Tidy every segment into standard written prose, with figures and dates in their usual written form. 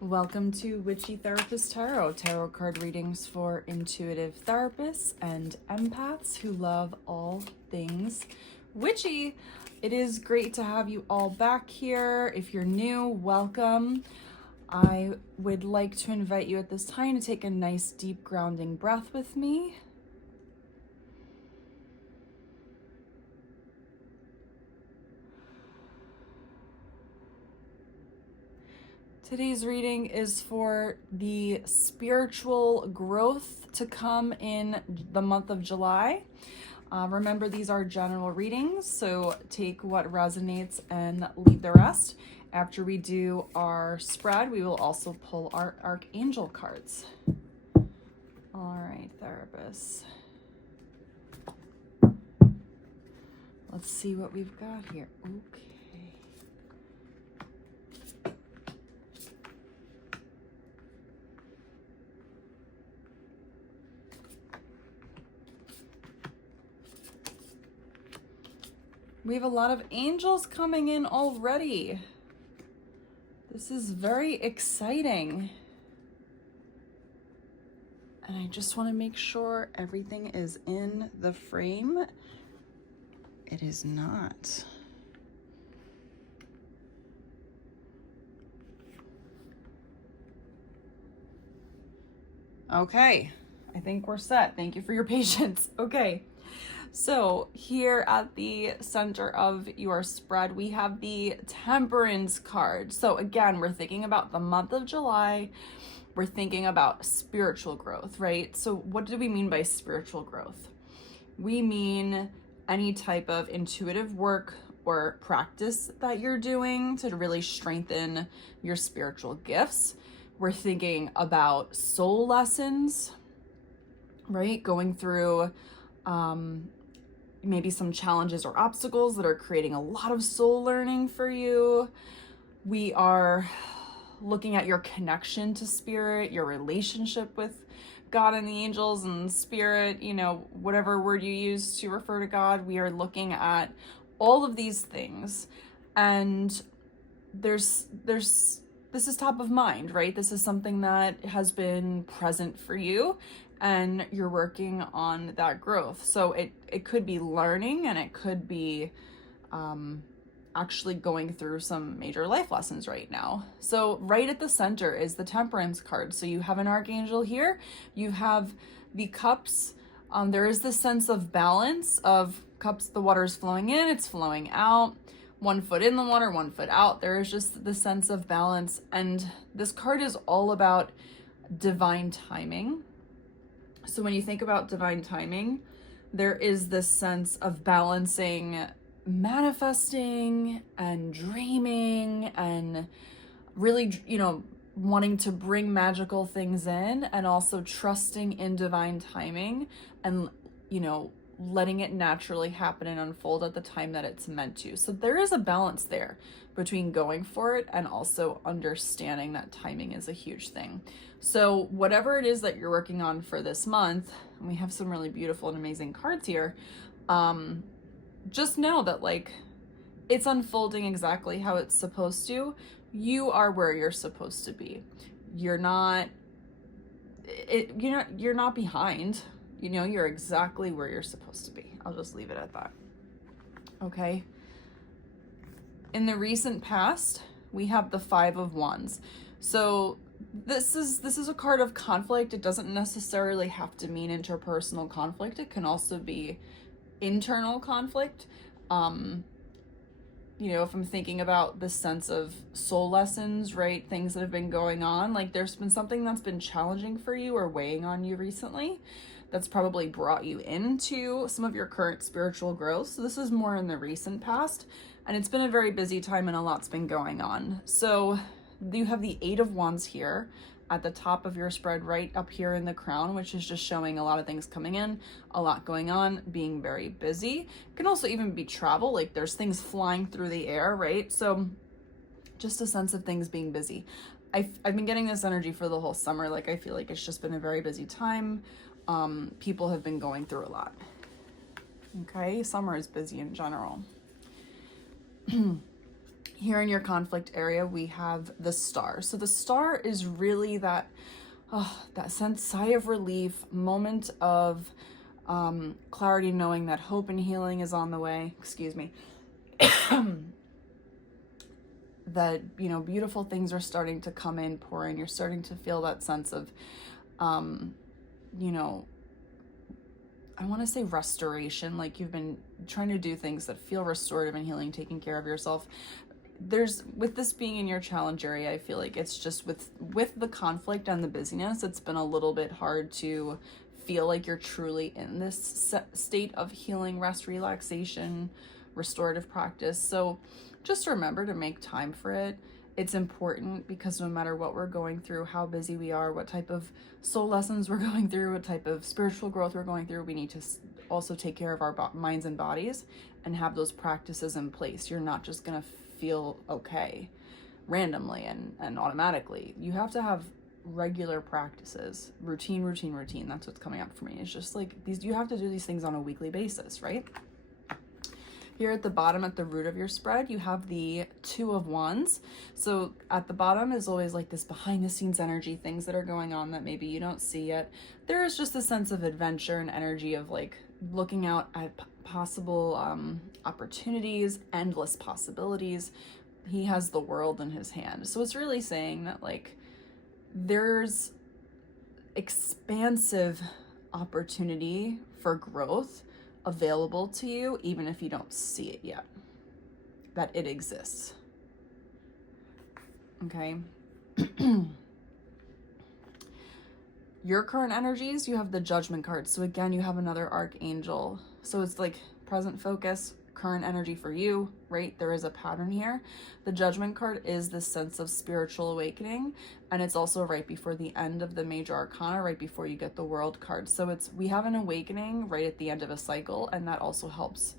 Welcome to Witchy Therapist Tarot, tarot card readings for intuitive therapists and empaths who love all things witchy. It is great to have you all back here. If you're new, welcome. I would like to invite you at this time to take a nice deep grounding breath with me. Today's reading is for the spiritual growth to come in the month of July. Remember, these are general readings, so take what resonates and leave the rest. After we do our spread, we will also pull our archangel cards. All right, therapists. Let's see what we've got here. Okay. We have a lot of angels coming in already. This is very exciting. And I just want to make sure everything is in the frame. It is not. Okay, I think we're set. Thank you for your patience. Okay. So here at the center of your spread, we have the Temperance card. So again, we're thinking about the month of July. We're thinking about spiritual growth, right? So what do we mean by spiritual growth? We mean any type of intuitive work or practice that you're doing to really strengthen your spiritual gifts. We're thinking about soul lessons, right? Going through maybe some challenges or obstacles that are creating a lot of soul learning for you. We are looking at your connection to spirit, your relationship with God and the angels and spirit, you know, whatever word you use to refer to God. We are looking at all of these things, and this is top of mind, right? This is something that has been present for you, and you're working on that growth. So it could be learning, and it could be actually going through some major life lessons right now. So right at the center is the Temperance card. So you have an archangel here. You have the cups. There is this sense of balance of cups. The water is flowing in, it's flowing out. 1 foot in the water, 1 foot out. There is just the sense of balance. And this card is all about divine timing. So when you think about divine timing, there is this sense of balancing manifesting and dreaming and really, you know, wanting to bring magical things in, and also trusting in divine timing and, you know, letting it naturally happen and unfold at the time that it's meant to. So there is a balance there between going for it and also understanding that timing is a huge thing. So whatever it is that you're working on for this month, and we have some really beautiful and amazing cards here, just know that, like, it's unfolding exactly how it's supposed to. You are where you're supposed to be. You're not behind. You know, you're exactly where you're supposed to be. I'll just leave it at that. Okay. In the recent past, we have the 5 of Wands. So this is a card of conflict. It doesn't necessarily have to mean interpersonal conflict. It can also be internal conflict. You know, if I'm thinking about the sense of soul lessons, right? Things that have been going on, like there's been something that's been challenging for you or weighing on you recently that's probably brought you into some of your current spiritual growth. So this is more in the recent past, and it's been a very busy time and a lot's been going on. So you have the 8 of Wands here at the top of your spread, right up here in the crown, which is just showing a lot of things coming in, a lot going on, being very busy. It can also even be travel, like there's things flying through the air, right? So just a sense of things being busy. I've been getting this energy for the whole summer. Like, I feel like it's just been a very busy time. People have been going through a lot. Okay, summer is busy in general. Here in your conflict area, we have the Star. So the Star is really that sigh of relief, moment of clarity, knowing that hope and healing is on the way. Excuse me. That, you know, beautiful things are starting to come in, pour in. You're starting to feel that sense of, you know, I want to say restoration. Like you've been trying to do things that feel restorative and healing, taking care of yourself. There's, with this being in your challenge area, I feel like it's just with the conflict and the busyness, it's been a little bit hard to feel like you're truly in this state of healing, rest, relaxation, restorative practice. So just remember to make time for it. It's important because no matter what we're going through, how busy we are, what type of soul lessons we're going through, what type of spiritual growth we're going through, we need to also take care of our minds and bodies and have those practices in place. You're not just going to feel okay randomly and automatically. You have to have regular practices, routine. That's what's coming up for me. It's just like these, you have to do these things on a weekly basis, right? Here at the bottom, at the root of your spread, you have the Two of Wands. So at the bottom is always like this behind the scenes energy, things that are going on that maybe you don't see yet. There is just a sense of adventure and energy of like looking out at possible opportunities, endless possibilities. He has the world in his hand. So it's really saying that like there's expansive opportunity for growth available to you, even if you don't see it yet, that it exists. Okay. Your current energies, you have the Judgment card. So again, you have another archangel. So it's like present focus, current energy for you, right? There is a pattern here. The Judgment card is this sense of spiritual awakening, and it's also right before the end of the major arcana, right before you get the World card. So it's, we have an awakening right at the end of a cycle, and that also helps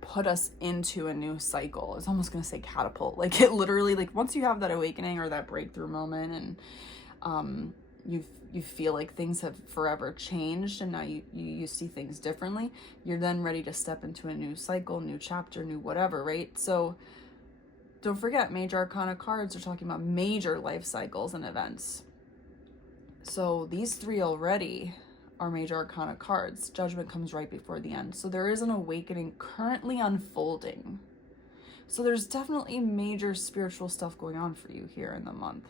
put us into a new cycle. I was almost going to say catapult. Like it literally, like once you have that awakening or that breakthrough moment and you feel like things have forever changed and now you see things differently, you're then ready to step into a new cycle, new chapter, new whatever, right? So don't forget, major arcana cards are talking about major life cycles and events. So these three already are major arcana cards. Judgment comes right before the end. So there is an awakening currently unfolding. So there's definitely major spiritual stuff going on for you here in the month.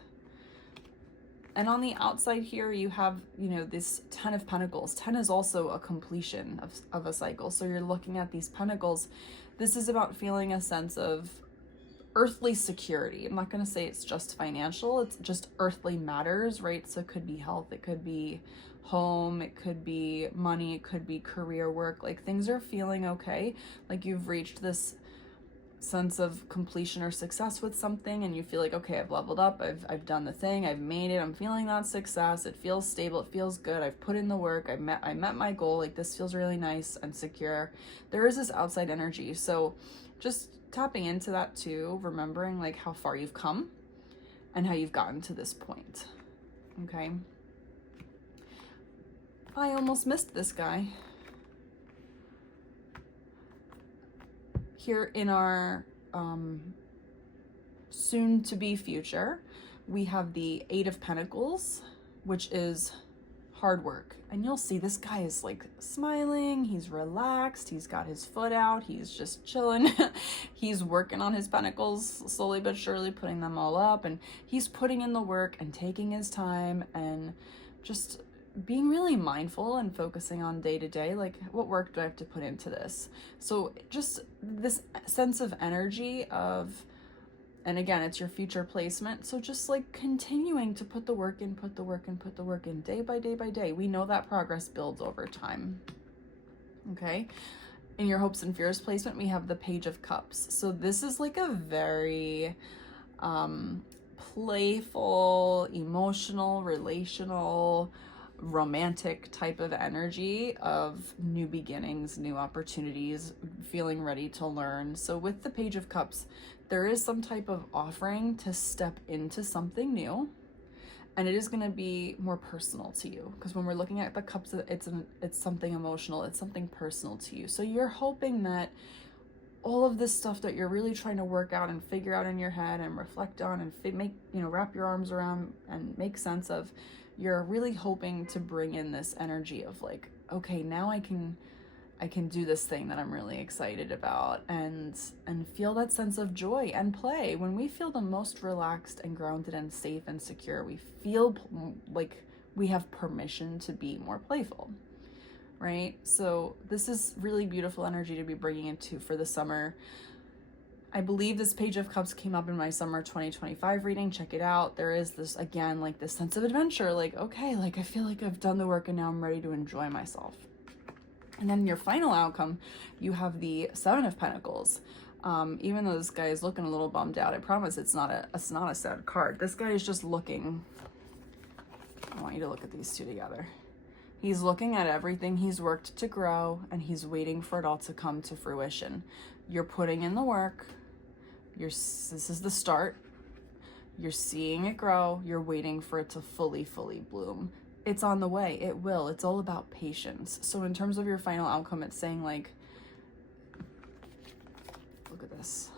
And on the outside here, you have, you know, this 10 of Pentacles. 10 is also a completion of a cycle. So you're looking at these pentacles. This is about feeling a sense of earthly security. I'm not going to say it's just financial. It's just earthly matters, right? So it could be health. It could be home. It could be money. It could be career, work. Like things are feeling okay. Like you've reached this sense of completion or success with something and you feel like, okay, I've leveled up, I've done the thing, I've made it, I'm feeling that success, it feels stable, it feels good, I've put in the work, I met my goal, like this feels really nice and secure. There is this outside energy, so just tapping into that too, remembering like how far you've come and how you've gotten to this point. Okay, I almost missed this guy. Here in our soon-to-be future, we have the Eight of Pentacles, which is hard work. And you'll see this guy is like smiling, he's relaxed, he's got his foot out, he's just chilling. He's working on his pentacles slowly but surely, putting them all up, and he's putting in the work and taking his time and just being really mindful and focusing on day to day, like what work do I have to put into this? So just this sense of energy of, and again, it's your future placement. So just like continuing to put the work in day by day by day. We know that progress builds over time. Okay. In your hopes and fears placement, we have the Page of Cups. So this is like a very playful, emotional, relational, romantic type of energy of new beginnings, new opportunities, feeling ready to learn. So with the Page of Cups, there is some type of offering to step into something new, and it is going to be more personal to you, because when we're looking at the cups, it's something emotional, it's something personal to you. So you're hoping that all of this stuff that you're really trying to work out and figure out in your head and reflect on and make, wrap your arms around and make sense of, you're really hoping to bring in this energy of like, okay, now I can do this thing that I'm really excited about, and feel that sense of joy and play. When we feel the most relaxed and grounded and safe and secure, we feel like we have permission to be more playful, right? So this is really beautiful energy to be bringing into for the summer. I believe this Page of Cups came up in my summer 2025 reading. Check it out. There is this, again, like this sense of adventure, like, okay, like I feel like I've done the work and now I'm ready to enjoy myself. And then your final outcome, you have the Seven of Pentacles. Even though this guy is looking a little bummed out, I promise it's not a sad card. This guy is just looking. I want you to look at these two together. He's looking at everything he's worked to grow, and he's waiting for it all to come to fruition. You're putting in the work. This is the start. You're seeing it grow. You're waiting for it to fully bloom. It's on the way. It will. It's all about patience. So in terms of your final outcome, it's saying like, look at this.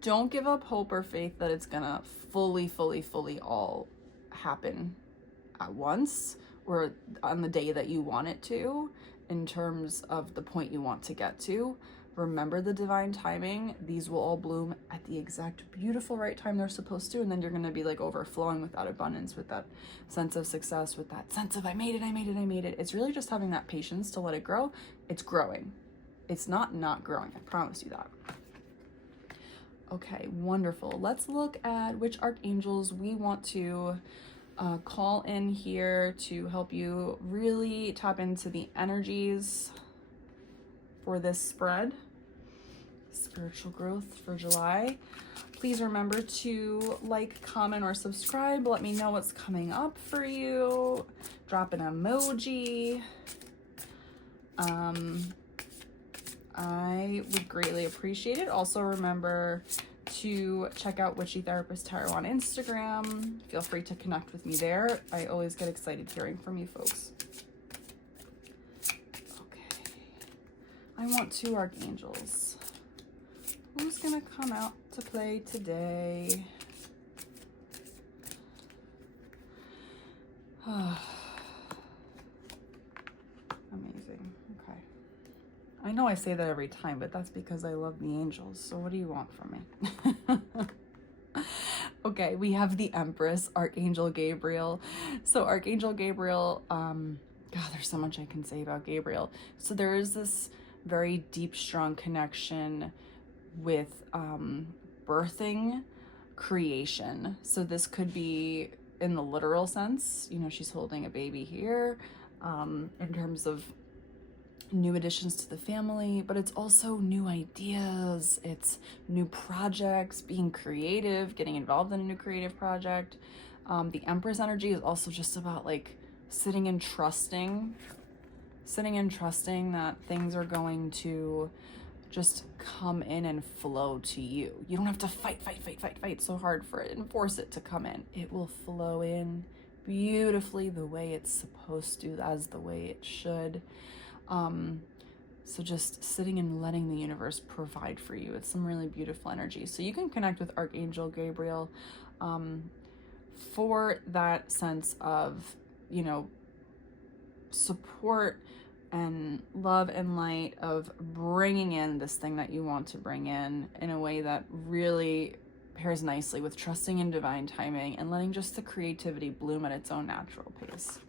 Don't give up hope or faith that it's gonna fully all happen at once or on the day that you want it to, in terms of the point you want to get to. Remember the divine timing. These will all bloom at the exact beautiful right time they're supposed to, and then you're going to be like overflowing with that abundance, with that sense of success, with that sense of I made it. It's really just having that patience to let it grow. It's growing. It's not growing. I promise you that. Okay, wonderful. Let's look at which archangels we want to call in here to help you really tap into the energies for this spread. Spiritual growth for July. Please remember to like, comment, or subscribe. Let me know what's coming up for you. Drop an emoji. I would greatly appreciate it. Also remember to check out Witchy Therapist Tarot on Instagram. Feel free to connect with me there. I always get excited hearing from you folks. Okay. I want two archangels. Who's gonna come out to play today? Amazing. Okay. I know I say that every time, but that's because I love the angels. So what do you want from me? Okay, we have the Empress, Archangel Gabriel. So Archangel Gabriel, God, there's so much I can say about Gabriel. So there is this very deep, strong connection with birthing creation. So this could be in the literal sense, she's holding a baby here, in terms of new additions to the family, but it's also new ideas, it's new projects, being creative, getting involved in a new creative project. The Empress energy is also just about like sitting and trusting that things are going to just come in and flow to you. You don't have to fight so hard for it and force it to come in. It will flow in beautifully the way it's supposed to, as the way it should. So just sitting and letting the universe provide for you. It's some really beautiful energy. So you can connect with Archangel Gabriel for that sense of, support and love and light, of bringing in this thing that you want to bring in a way that really pairs nicely with trusting in divine timing and letting just the creativity bloom at its own natural pace.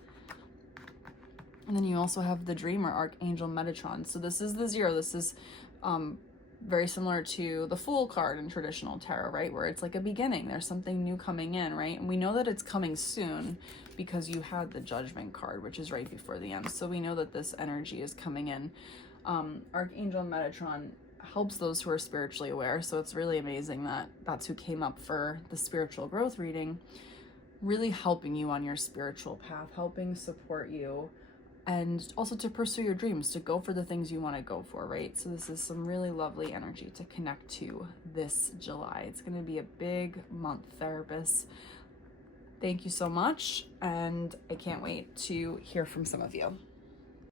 And then you also have the Dreamer, Archangel Metatron. So this is the Zero. This is very similar to the Fool card in traditional tarot, right? Where it's like a beginning. There's something new coming in, right? And we know that it's coming soon because you had the Judgment card, which is right before the end. So we know that this energy is coming in. Archangel Metatron helps those who are spiritually aware. So it's really amazing that that's who came up for the spiritual growth reading, really helping you on your spiritual path, helping support you, and also to pursue your dreams, to go for the things you want to go for, right? So this is some really lovely energy to connect to this July. It's going to be a big month, therapists. Thank you so much, and I can't wait to hear from some of you.